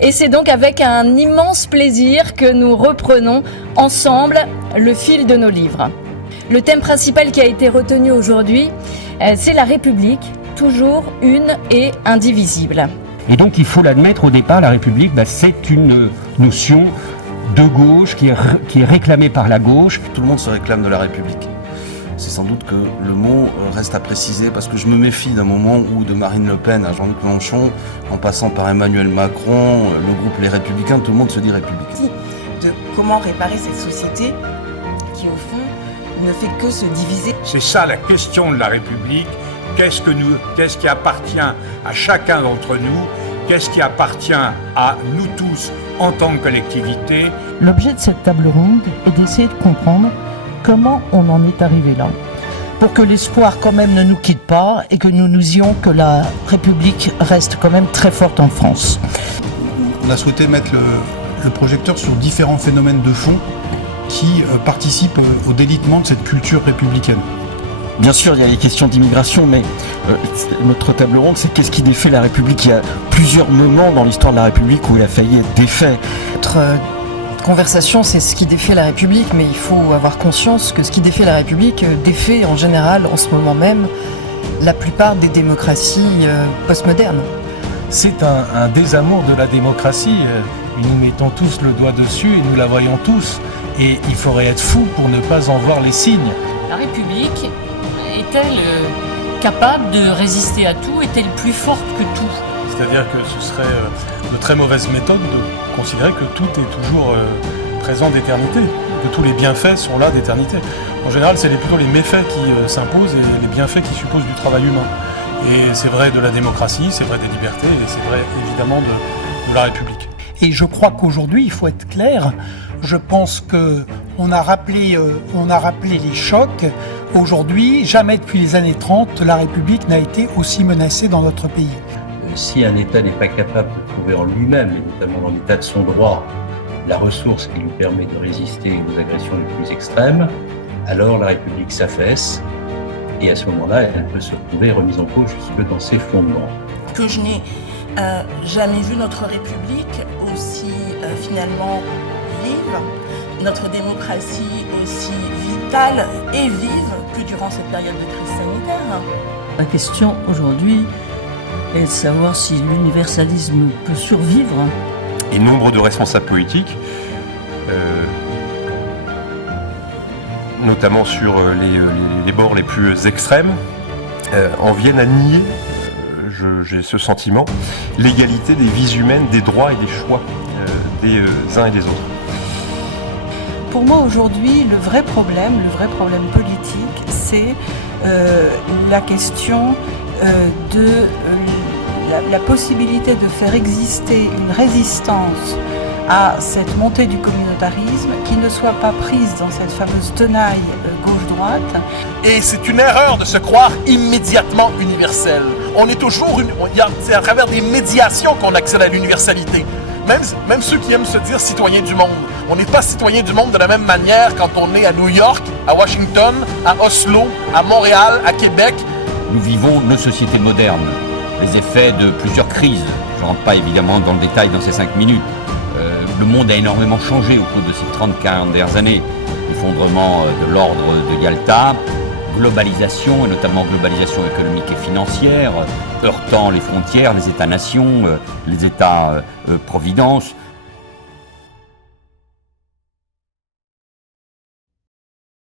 Et c'est donc avec un immense plaisir que nous reprenons ensemble le fil de nos livres. Le thème principal qui a été retenu aujourd'hui, c'est la République, toujours une et indivisible. Et donc il faut l'admettre, au départ, la République, c'est une notion de gauche qui est réclamée par la gauche. Tout le monde se réclame de la République. C'est sans doute que le mot reste à préciser parce que je me méfie d'un moment où de Marine Le Pen à Jean-Luc Mélenchon, en passant par Emmanuel Macron, le groupe Les Républicains, tout le monde se dit républicain. De comment réparer cette société qui, au fond, ne fait que se diviser. C'est ça la question de la République. Qu'est-ce qui appartient à chacun d'entre nous? Qu'est-ce qui appartient à nous tous en tant que collectivité? L'objet de cette table ronde est d'essayer de comprendre comment on en est arrivé là, pour que l'espoir quand même ne nous quitte pas et que nous nous disions que la République reste quand même très forte en France. On a souhaité mettre le projecteur sur différents phénomènes de fond qui participent au délitement de cette culture républicaine. Bien sûr, il y a les questions d'immigration, mais notre table ronde, c'est qu'est-ce qui défait la République? Il y a plusieurs moments dans l'histoire de la République où elle a failli être défait. Notre conversation, c'est ce qui défait la République, mais il faut avoir conscience que ce qui défait la République défait en général, en ce moment même, la plupart des démocraties postmodernes. C'est un désamour de la démocratie. Nous mettons tous le doigt dessus et nous la voyons tous. Et il faudrait être fou pour ne pas en voir les signes. La République est-elle capable de résister à tout? Est-elle plus forte que tout? C'est-à-dire que ce serait de très mauvaise méthode de considérer que tout est toujours présent d'éternité, que tous les bienfaits sont là d'éternité. En général, c'est plutôt les méfaits qui s'imposent et les bienfaits qui supposent du travail humain. Et c'est vrai de la démocratie, c'est vrai des libertés et c'est vrai évidemment de la République. Et je crois qu'aujourd'hui, il faut être clair, je pense qu'on a rappelé les chocs. Aujourd'hui, jamais depuis les années 30, la République n'a été aussi menacée dans notre pays. Si un État n'est pas capable de trouver en lui-même, et notamment dans l'état de son droit, la ressource qui lui permet de résister aux agressions les plus extrêmes, alors la République s'affaisse et à ce moment-là, elle peut se retrouver remise en cause jusque dans ses fondements. Que je n'ai jamais vu notre République aussi finalement vive, notre démocratie aussi vitale et vive que durant cette période de crise sanitaire. La question aujourd'hui est de savoir si l'universalisme peut survivre. Et nombre de responsables politiques, notamment sur les bords les plus extrêmes, en viennent à nier, j'ai ce sentiment, l'égalité des vies humaines, des droits et des choix des uns et des autres. Pour moi aujourd'hui, le vrai problème politique, c'est la question de la possibilité de faire exister une résistance à cette montée du communautarisme qui ne soit pas prise dans cette fameuse tenaille gauche-droite. Et c'est une erreur de se croire immédiatement universel. On est toujours c'est à travers des médiations qu'on accède à l'universalité. Même ceux qui aiment se dire citoyens du monde. On n'est pas citoyens du monde de la même manière quand on est à New York, à Washington, à Oslo, à Montréal, à Québec. Nous vivons nos sociétés modernes, les effets de plusieurs crises. Je ne rentre pas évidemment dans le détail dans ces 5 minutes. Le monde a énormément changé au cours de ces 30-40 dernières années. Effondrement de l'ordre de Yalta, globalisation, et notamment globalisation économique et financière, heurtant les frontières, les États-nations, les États-providence,